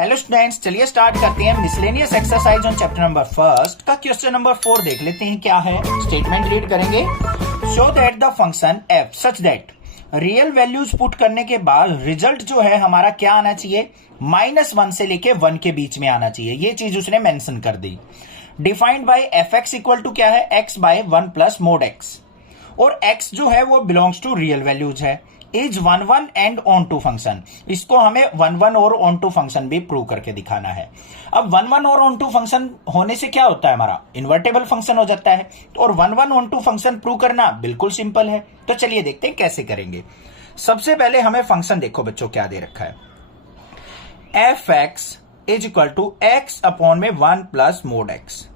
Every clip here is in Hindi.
हेलो स्टूडेंट्स, चलिए स्टार्ट करते हैं miscellaneous exercise on chapter number first का क्वेश्चन नंबर 4 देख लेते हैं क्या है। स्टेटमेंट रीड करेंगे। Show that the function F such that real values put करने के बाद रिजल्ट जो है हमारा क्या आना चाहिए, -1 से लेके 1 के बीच में आना चाहिए। ये चीज उसने मेंशन कर दी। Defined by F x equal to क्या है, x by 1 plus mod x, और x जो है वो बिलोंग्स टू रियल वैल्यूज है। Is 1 1 and onto function, इसको हमें 1 1 और ऑन टू फंक्शन भी प्रूव करके दिखाना है। अब 1 1 और ऑन टू फंक्शन होने से क्या होता है, हमारा इन्वर्टेबल फंक्शन हो जाता है। और 1 1 ऑन टू फंक्शन प्रूव करना बिल्कुल सिंपल है। तो चलिए देखते हैं कैसे करेंगे। सबसे पहले हमें फंक्शन देखो बच्चों क्या दे रखा है, f x is equal to x upon में 1 प्लस मोड एक्स।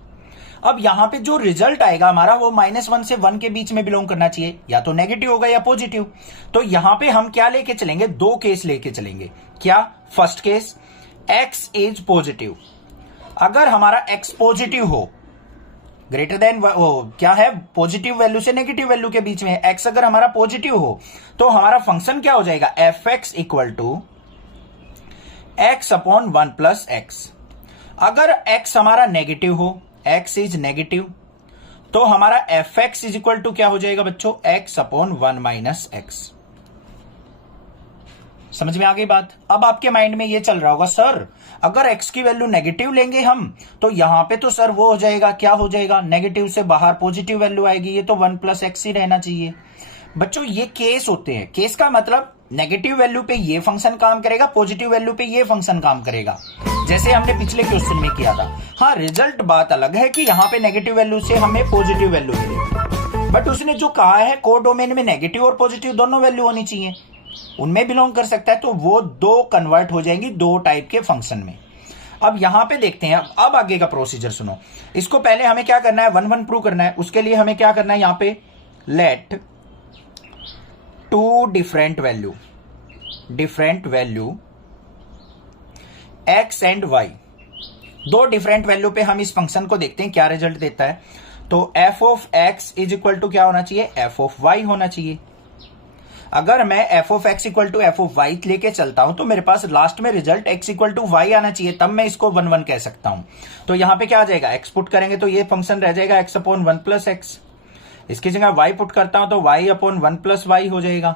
अब यहां पे जो रिजल्ट आएगा हमारा वो -1 से 1 के बीच में बिलोंग करना चाहिए, या तो नेगेटिव होगा या पॉजिटिव। तो यहां पे हम क्या लेके चलेंगे, 2 केस लेके चलेंगे। क्या, first case x is positive. अगर हमारा x पॉजिटिव हो, ग्रेटर देन क्या है, पॉजिटिव वैल्यू से नेगेटिव वैल्यू के बीच में x अगर हमारा पॉजिटिव हो तो हमारा फंक्शन क्या हो जाएगा, f x equal to x upon 1 plus x. अगर x हमारा नेगेटिव हो, x इज नेगेटिव, तो हमारा f x is equal to क्या हो जाएगा बच्चों, x अपॉन 1 माइनस एक्स। समझ में आ गई बात। अब आपके माइंड में ये चल रहा होगा, सर अगर x की वैल्यू नेगेटिव लेंगे हम तो यहां पे तो सर वो हो जाएगा, क्या हो जाएगा, नेगेटिव से बाहर पॉजिटिव वैल्यू आएगी, ये तो 1 प्लस एक्स ही रहना चाहिए। बच्चों ये केस होते हैं। केस का मतलब नेगेटिव वैल्यू पे ये फंक्शन काम करेगा, पॉजिटिव वैल्यू पे ये फंक्शन काम करेगा, जैसे हमने पिछले क्वेश्चन में किया था। हाँ, रिजल्ट बात अलग है कि यहाँ पे नेगेटिव वैल्यू से हमें पॉजिटिव वैल्यू मिले, बट उसने जो कहा है कोडोमेन में नेगेटिव और पॉजिटिव दोनों वैल्यू होनी चाहिए, उनमें बिलोंग कर सकता है, तो वो 2 कन्वर्ट हो जाएंगी 2 टाइप के फंक्शन में। अब यहां पे देखते हैं, अब आगे का प्रोसीजर सुनो। इसको पहले हमें क्या करना है, 1 1 प्रूव करना है। उसके लिए हमें क्या करना है, यहां पे let 2 different value x and y, 2 different value पे हम इस फंक्शन को देखते हैं क्या रिजल्ट देता है। तो f of x is equal to क्या होना चाहिए, f ऑफ y होना चाहिए। अगर मैं f of x equal to f of y लेके चलता हूं तो मेरे पास लास्ट में result x equal to y आना चाहिए, तब मैं इसको 1 1 कह सकता हूं। तो यहां पे क्या आ जाएगा, x पुट करेंगे तो ये फंक्शन रह जाएगा x अपॉन 1 प्लस एक्स। इसकी जगह y पुट करता हूं तो y अपॉन 1 प्लस वाई हो जाएगा।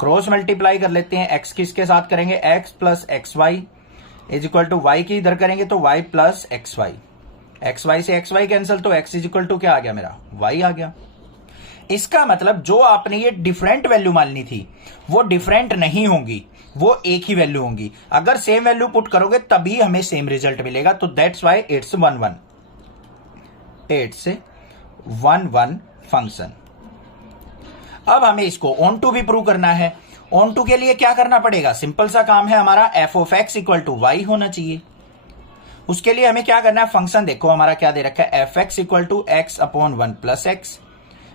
क्रॉस मल्टीप्लाई कर लेते हैं, x किसके साथ करेंगे, x plus x y is equal to y की इधर करेंगे तो y plus x y. X y से एक्स वाई कैंसिल, तो x इज इक्वल टू क्या आ गया मेरा, y आ गया। इसका मतलब जो आपने ये डिफरेंट वैल्यू माननी थी वो डिफरेंट नहीं होंगी, वो एक ही वैल्यू होंगी। अगर सेम वैल्यू पुट करोगे तभी हमें सेम रिजल्ट मिलेगा। तो that's why it's 1 1, it's 1 1 function. अब हमें इसको ऑन टू भी प्रूव करना है। ऑन टू के लिए क्या करना पड़ेगा, सिंपल सा काम है हमारा, f of x equal to y होना चाहिए। उसके लिए हमें क्या करना है, फंक्शन देखो हमारा क्या दे रखा है, f x equal to x upon 1 plus x.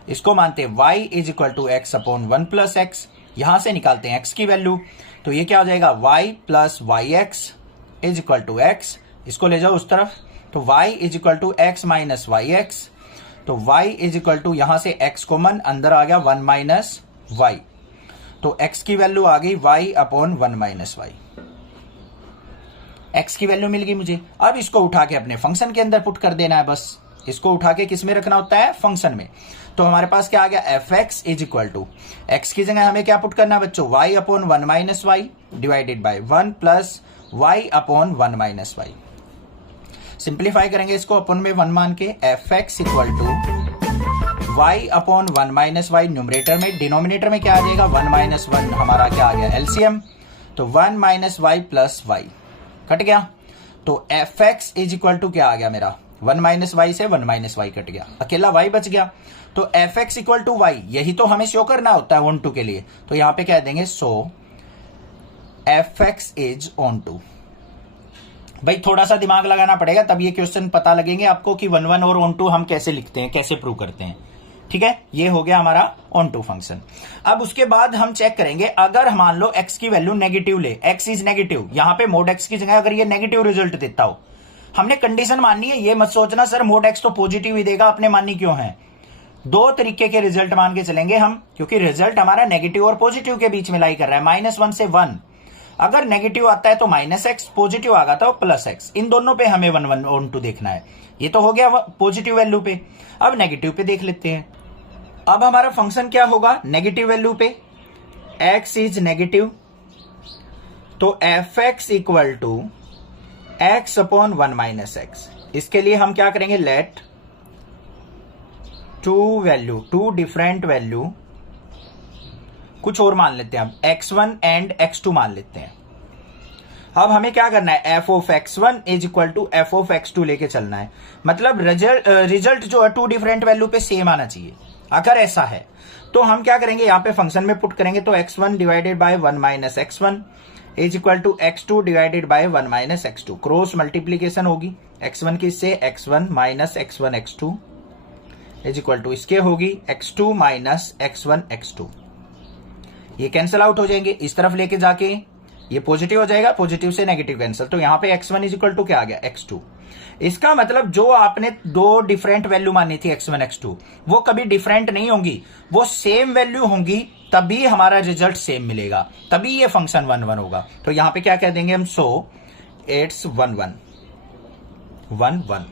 इसको मानते हैं y is equal to x upon 1 plus x. यहां से निकालते हैं x की वैल्यू, तो ये क्या हो जाएगा, y plus y x is equal to x. इसको ले जाओ उस तरफ, तो y is equal to x minus y x. तो y इज इक्वल टू यहां से x कॉमन अंदर आ गया 1 माइनस वाई, तो x की वैल्यू आ गई y upon 1 minus y. x की वैल्यू मिल गई मुझे। अब इसको उठा के अपने फंक्शन के अंदर पुट कर देना है, बस इसको उठा के किस में रखना होता है, फंक्शन में। तो हमारे पास क्या आ गया, f x is equal to x की जगह हमें क्या पुट करना है बच्चों, y upon 1 minus y divided by 1 plus y upon 1 minus y. Simplify करेंगे इसको अपन में 1 मान के, f x equal to y upon 1 minus y numerator में, डिनोमिनेटर में क्या आ जाएगा, 1 माइनस 1 हमारा क्या आ गया, एलसीएम। तो 1 minus y plus y cut गया, तो f x is equal to क्या आ गया मेरा, 1 माइनस वाई से 1 माइनस वाई कट गया, अकेला y बच गया। तो f x equal to y, यही तो हमें शो करना होता है ऑन टू के लिए। तो यहां पे कह देंगे so F x is onto. भाई थोड़ा सा दिमाग लगाना पड़ेगा तब ये क्वेश्चन पता लगेंगे आपको कि 1 1 और ऑन टू हम कैसे लिखते हैं, कैसे प्रूव करते हैं। ठीक है, ये हो गया हमारा ऑन टू फंक्शन। अब उसके बाद हम चेक करेंगे, अगर मान लो x की वैल्यू नेगेटिव ले, x इज नेगेटिव, यहां पे मोड x की जगह अगर ये नेगेटिव रिजल्ट देता हो, हमने कंडीशन माननी है। ये मत सोचना सर मोड x तो पॉजिटिव ही देगा, अपने माननी क्यों है। 2 तरीके के रिजल्ट मान के चलेंगे हम, क्योंकि रिजल्ट हमारा नेगेटिव और पॉजिटिव के बीच में लाई कर रहा है, -1 से 1। अगर नेगेटिव आता है तो -x, पॉजिटिव आगा तो +x। इन दोनों पे हमें 1 1 1 2 देखना है। ये तो हो गया पॉजिटिव वैल्यू पे। अब नेगेटिव पे देख लेते हैं। अब हमारा फंक्शन क्या होगा नेगेटिव वैल्यू पे, x इज नेगेटिव, तो fx equal to x upon 1 - x। इसके लिए हम क्या करेंगे, लेट टू डिफरेंट वैल्यू कुछ और मान लेते हैं, हम x1 एंड x2 मान लेते हैं। अब हमें क्या करना है, f of x1 is equal to f of x2 लेके चलना है। मतलब रिजल्ट जो है टू डिफरेंट वैल्यू पे सेम आना चाहिए। अगर ऐसा है तो हम क्या करेंगे, यहां पे फंक्शन में पुट करेंगे, तो x1 divided by 1 - x1 is equal to x2 divided by 1 - x2। Cross multiplication होगी x1 की इससे, x1 minus x1 x2 is equal to इसके होगी x2 माइनस x1 x2। ये कैंसिल आउट हो जाएंगे, इस तरफ लेके जाके ये पॉजिटिव हो जाएगा, पॉजिटिव से नेगेटिव कैंसिल, तो यहां पे x1 इज इक्वल टू क्या आ गया, x2। इसका मतलब जो आपने दो डिफरेंट वैल्यू मानी थी x1 x2, वो कभी डिफरेंट नहीं होंगी, वो सेम वैल्यू होंगी, तभी हमारा रिजल्ट सेम मिलेगा, तभी ये फंक्शन 1 1 होगा। तो यहां पे क्या कह देंगे हम, सो इट्स 1 1 1 1।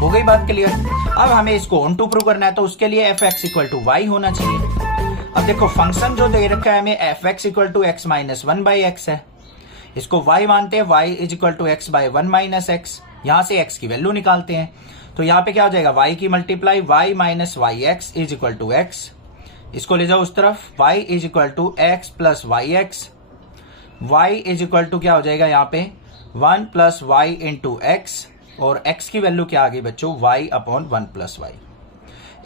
हो गई बात क्लियर। अब हमें इसको ऑन टू प्रूव करना है, तो उसके लिए fx इक्वल टू y होना चाहिए। अब देखो फंक्शन जो दे रखा है हमें fx equal to x minus 1/x है, इसको y मानते हैं, y is equal to x by 1 - x। यहां से x की वैल्यू निकालते हैं, तो यहां पे क्या हो जाएगा, y की multiply y minus yx is equal to x। इसको ले जाओ उस तरफ, y is equal to x plus yx, y is equal to क्या हो जाएगा यहाँ पे 1 प्लस y इंटू x, और x की वैल्यू क्या आ गई बच्चों, y अपॉन 1 प्लस y।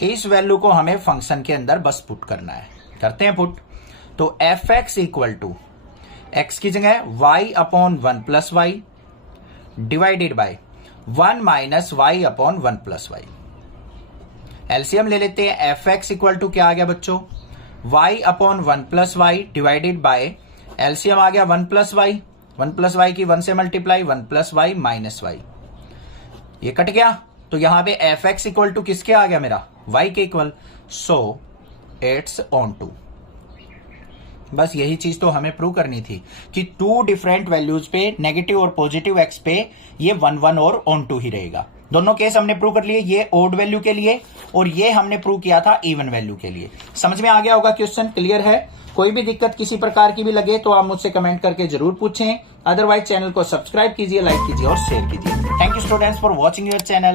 इस वैल्यू को हमें फंक्शन के अंदर बस पुट करना है, करते हैं पुट। तो fx इक्वल टू x की जगह y upon 1 plus y divided by 1 minus y upon 1 plus y। LCM ले लेते हैं, fx इक्वल टू क्या आ गया बच्चों, y upon 1 plus y divided by, LCM आ गया 1 प्लस y, 1 प्लस y की 1 से multiply, 1 plus y minus y, ये कट गया। तो यहां पे fx इक्वल टू किसके आ गया मेरा, y के equal, so it's on to. बस यही चीज तो हमें प्रूव करनी थी कि टू डिफरेंट वैल्यूज पे नेगेटिव और पॉजिटिव x पे ये 1 1 और ऑन टू ही रहेगा। दोनों केस हमने प्रूव कर लिए, ये ओड वैल्यू के लिए और ये हमने प्रूव किया था इवन वैल्यू के लिए। समझ में आ गया होगा, क्वेश्चन क्लियर है। कोई भी दिक्कत किसी प्रकार की भी लगे तो आप मुझसे कमेंट करके जरूर पूछें, अदरवाइज चैनल को सब्सक्राइब कीजिए, लाइक कीजिए और शेयर कीजिए। Thank you students for watching your channel.